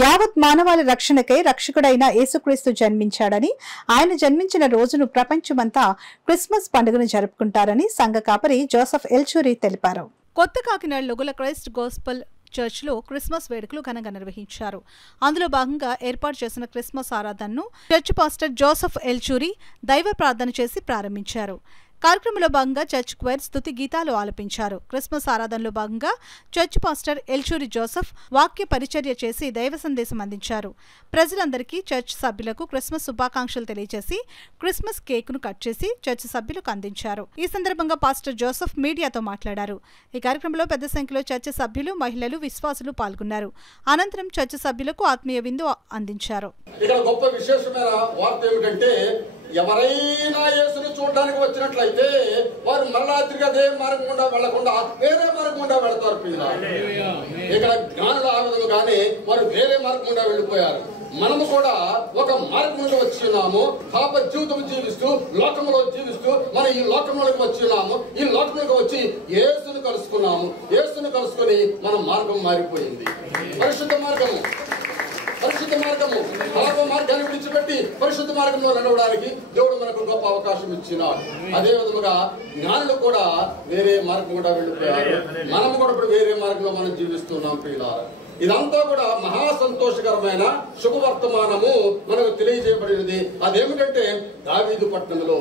యావత్ మానవాళి రక్షణకై రక్షకుడైన యేసుక్రీస్తు జన్మించాడని, ఆయన జన్మించిన రోజును ప్రపంచమంతా క్రిస్మస్ పండుగను జరుపుకుంటారని సంఘ కాపరి జోసెఫ్ ఎల్చూరి తెలిపారు. కొత్త కాకినాడ లొగుల క్రైస్ట్ గాస్పెల్ చర్చ్లో క్రిస్మస్ వేడుకలు ఘనంగా నిర్వహించారు. అందులో భాగంగా ఏర్పాటు చేసిన క్రిస్మస్ ఆరాధనను చర్చ్ పాస్టర్ జోసెఫ్ ఎల్చూరి దైవ ప్రార్థన చేసి ప్రారంభించారు. కార్యక్రమంలో భాగంగా చర్చ్ క్వైర్ స్తుతి గీతాలు ఆలపించారు. క్రిస్మస్ ఆరాధనలో భాగంగా చర్చ్ పాస్టర్ ఎల్చూరి జోసెఫ్ వాక్య పరిచర్య చేసి దైవ సందేశం అందించారు. ప్రజలందరికీ చర్చ్ సభ్యులకు క్రిస్మస్ శుభాకాంక్షలు తెలియజేసి క్రిస్మస్ కేక్ను కట్ చేసి చర్చ్ సభ్యులకు అందించారు. ఈ సందర్భంగా పాస్టర్ జోసెఫ్ మీడియాతో మాట్లాడారు. ఈ కార్యక్రమంలో పెద్ద సంఖ్యలో చర్చ్ సభ్యులు, మహిళలు, విశ్వాసులు పాల్గొన్నారు. అనంతరం చర్చ్ సభ్యులకు ఆత్మీయ విందు అందించారు. ఎవరైనా యేసుని చూడడానికి వచ్చినట్లయితే వారు మరలా తిరిగి అదే మార్గం గుండా వెళ్లకుండా వేరే మార్గం గుండా వెళతారు. ఇక్కడ జ్ఞానుల ఆగమనం కానీ వారు వేరే మార్గం గుండా వెళ్ళిపోయారు. మనము కూడా ఒక మార్గం నుండి వచ్చి ఉన్నాము. పాప జీవితం జీవిస్తూ లోకంలో జీవిస్తూ మనం ఈ లోకంలోకి వచ్చి ఉన్నాము. ఈ లోకంలోకి వచ్చి యేసుని కలుసుకున్నాము. యేసుని కలుసుకొని మన మార్గం మారిపోయింది. పరిశుద్ధ మార్గము పాప మార్గాన్ని విడిచిపెట్టి పరిశుద్ధ మార్గంలో నడవడానికి దేవుడు మనకు గొప్ప అవకాశం ఇచ్చినాడు. అదే విధముగా జ్ఞానులు కూడా వేరే మార్గం కూడా వెళ్ళిపోయారు. మనం కూడా ఇప్పుడు వేరే మార్గంలో మనం జీవిస్తున్నాం ప్రియులారా. ఇదంతా కూడా మహా సంతోషకరమైన శుభవర్తమానము మనకు తెలియజేయబడినది. అదేమిటంటే దావీదు పట్టణంలో